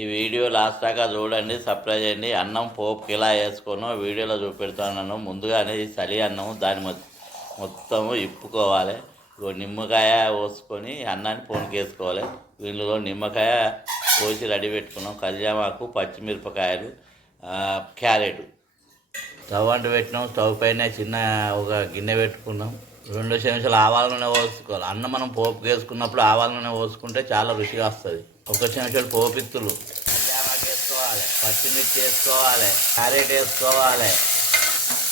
ఈ video last దాకా చూడండి సర్ప్రైజ్ చేయండి. అన్నం పోపు ఇలా వేసుకొని వీడియోలో చూపెడుతున్నాను. ముందుగానే ఈ చలి అన్నం దాని మొత్తం మొత్తము ఇప్పుకోవాలి. నిమ్మకాయ పోసుకొని అన్నాన్ని పోనుకి వేసుకోవాలి వీళ్ళలో నిమ్మకాయ పోసి రెడీ పెట్టుకున్నాం. కళ్యామాకు పచ్చిమిరపకాయలు క్యారెట్. స్టవ్ అంట పెట్టినాం. స్టవ్ పైన చిన్న ఒక గిన్నె పెట్టుకున్నాం. రెండు చెంచాలు ఆవాల నూనె పోసుకోవాలి. అన్నం మనం పోపు వేసుకున్నప్పుడు ఆవాల నూనె పోసుకుంటే చాలా రుచిగా వస్తుంది. ఒక చెంచాలు పోపిత్తులు. వేసుకోవాలి. పచ్చిమిర్చి వేసుకోవాలి. క్యారెట్ వేసుకోవాలి.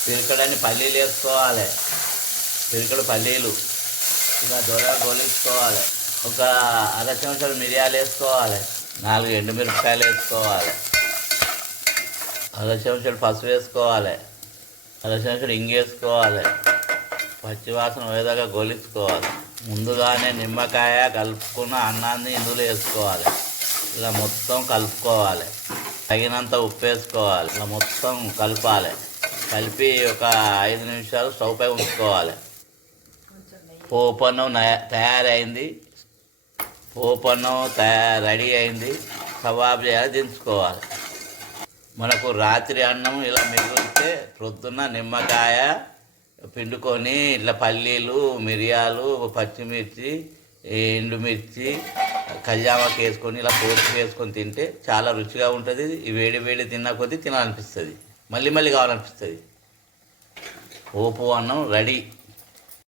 పిరికడని పల్లీలు వేసుకోవాలి. పిరికడు పల్లీలు. ఇలా దొర గోలించుకోవాలి. ఒక అర చెంచాలు మిరియాలు వేసుకోవాలి. నాలుగు ఎండుమిరపకాయలు వేసుకోవాలి. అర చెంచాలు పసుపు వేసుకోవాలి. అర ఇంగేసుకోవాలి. పచ్చివాసన వేదాగా గొలించుకోవాలి. ముందుగానే నిమ్మకాయ కలుపుకున్న అన్నాన్ని ఇందులో వేసుకోవాలి. ఇలా మొత్తం కలుపుకోవాలి. తగినంత ఉప్పు వేసుకోవాలి. ఇలా మొత్తం కలపాలి. కలిపి ఒక ఐదు నిమిషాలు స్టవ్ పై ఉంచుకోవాలి. పోపన్నం తయారైంది. పోపన్నం తయారు రెడీ అయింది. కబాబ్ చేయాలి దించుకోవాలి. మనకు రాత్రి అన్నం ఇలా మిగిలితే పొద్దున్న నిమ్మకాయ పిండుకొని ఇట్లా పల్లీలు మిరియాలు పచ్చిమిర్చి ఎండుమిర్చి కళ్యామాకు వేసుకొని ఇలా పోసి వేసుకొని తింటే చాలా రుచిగా ఉంటుంది. ఈ వేడి వేడి తిన్న కొద్దీ తినాలనిపిస్తుంది. మళ్ళీ మళ్ళీ కావాలనిపిస్తుంది. ఓపు అన్నం రెడీ.